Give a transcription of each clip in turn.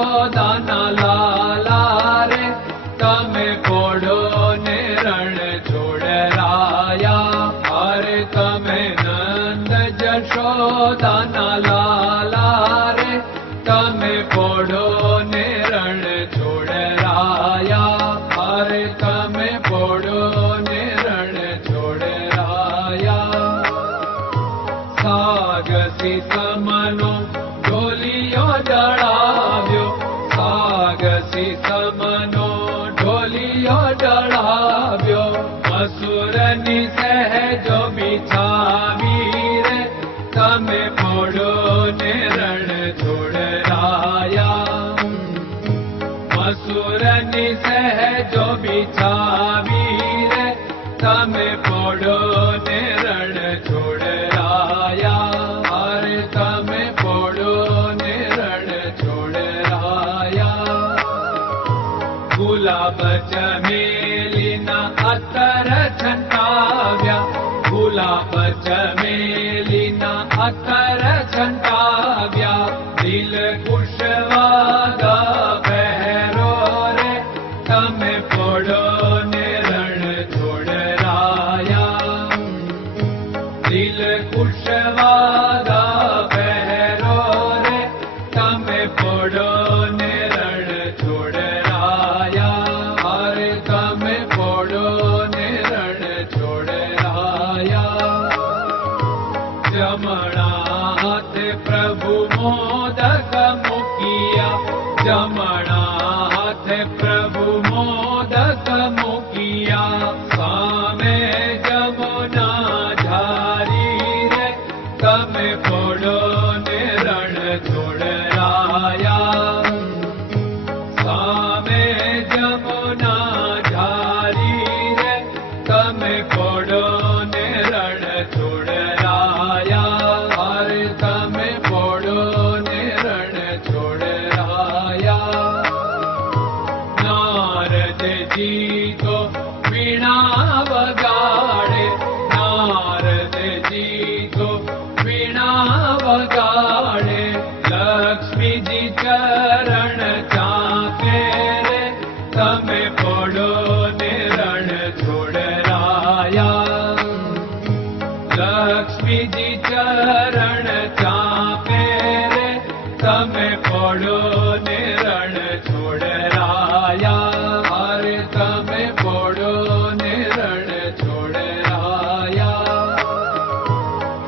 જશોદાના લાલા રે તમે પોડો ને રણ છોડરાયા. અરે તમે નંદ જશોદાના લાલા રે તમે પોડો ને રણ છોડરાયા. અરે તમે પોડો ને રણ છોડરાયા. સાગસી સમનો ઢોલિયો ડળાવ્યો, સાગસી સમનો ઢોલિયો ડળાવ્યો. મસૂરની સહેજો બિછાવી રે તમે પોડો ને રણ છોડરાયા. મસૂરની સહેજો બિછાવી રે તમે પોડો ને રણ છોડરાયા. અરે તમે પોડો ને રણ છોડરાયા. ગુલાબ ચમેલીના અત્તર છંટાવ્યા, ગુલાબ ચમેલીના અત્તર છંટાવ્યા. દિલ કુશવાદા પહેરો રે તમે પોડો ને રણ છોડરાયા. દિલ કુશવાદા પહેરો રે તમે પોડો ને રણ છોડરાયા. અરે તમે પોડો ને રણ છોડરાયા. જમણા હાથે પ્રભુ મોદક મૂકિયા, જમણા હાથે પ્રભુ મોદક મૂકિયા. સામે જમુના ઝારી રે તમે પોડો ને રણ છોડરાયા. સામે જમુના ઝારી રે તમે પોડો ને રણ છોડરાયા. અરે તમે પોડો ને રણ છોડરાયા. નારદજી તો વીણા વગાડે, નારદજી તો વીણા વગાડે. લક્ષ્મીજી ચરણ ચાકે રે તમે પોડો ને રણ છોડરાયા. લક્ષ્મીજી ચરણ ચાપે રે તમે પોડો ને રણ છોડરાયા. અરે તમે પોડો ને રણ છોડરાયા.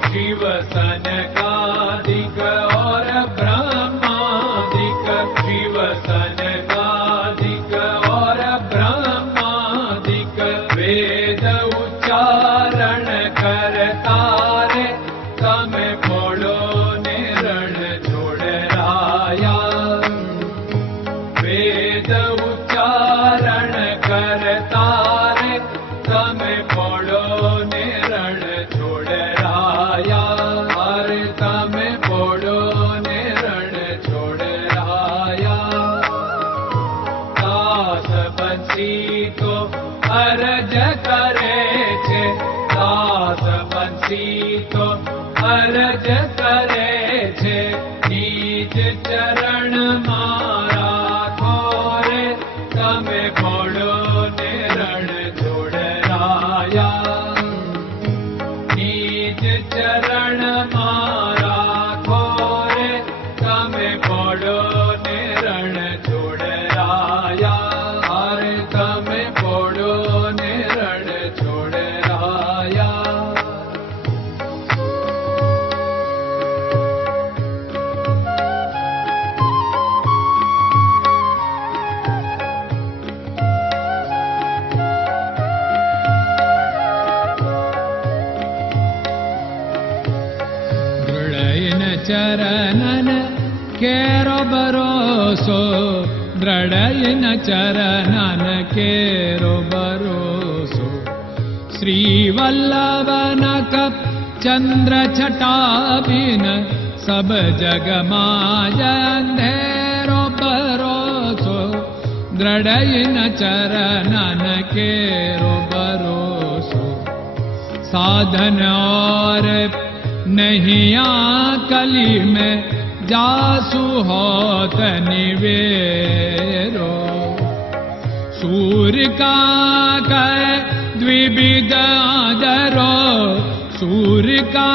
શિવ સનકાદિક और ब्रह्मादिक, शिव सनकादिक और ब्रह्मादिक. वेद उच्चारण करता रे તમે પોડો ને રણ છોડરાયા. વેદ ઉચ્ચારણ કરતા રે તમે પોડો ને રણ છોડરાયા. અરે તમે પોડો ને રણ છોડરાયા. દાસ બંસી તો અરજ કરે છે, દાસ બંસી તો અરજ કરે છે. નીચ ચરણ મારા ખોરે તમે પોડો ને રણ છોડરાયા. નીચ ચરણ મારા ખોરે તમે પોડો ને રણ છોડરાયા. અરે તમે પોડો ને રણ છોડરાયા. ચરણન કેરો ભરોસો, દ્રઢયન ચરણન કેરો ભરોસો. શ્રી વલ્લભન કપ ચંદ્ર છટાબિન સબ જગમાં અંધેરો ભરોસો. દ્રઢયન ચરણન કેરો ભરોસો. साधन और नहीं कली में जासु होत निवेरो। सूर्य का कै द्विविध आदरो, सूर्य का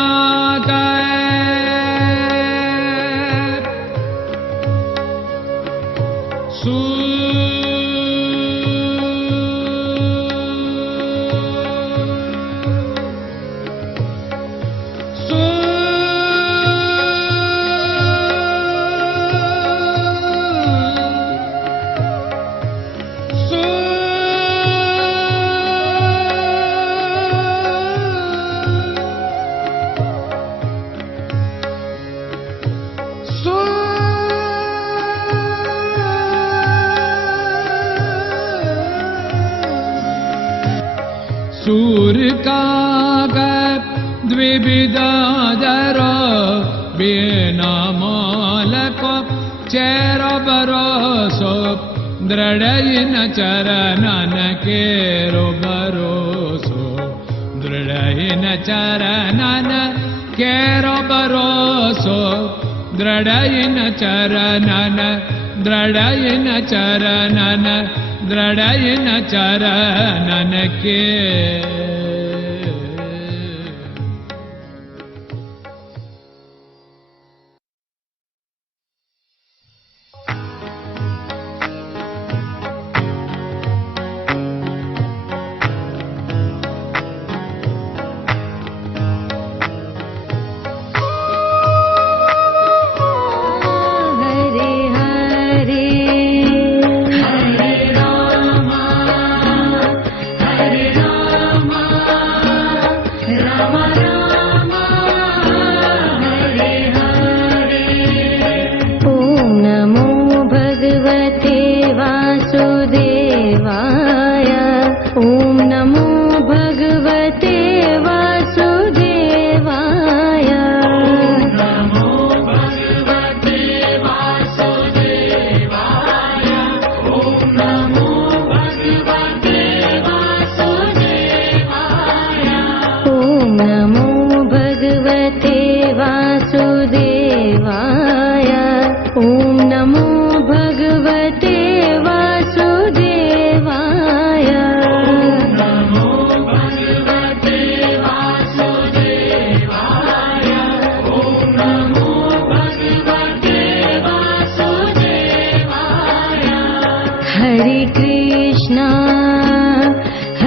सूर्य का द्विविधादरो, बिना मोल को चेर भरोसो, दृढ़ चरणन केरो भरोसो, दृढ़ चरणन केरो भरोसो, दृढ़ चरणन, दृढ़ चरणन, दृढ़ चरणन के।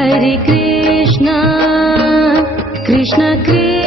Hare Krishna, Krishna Krishna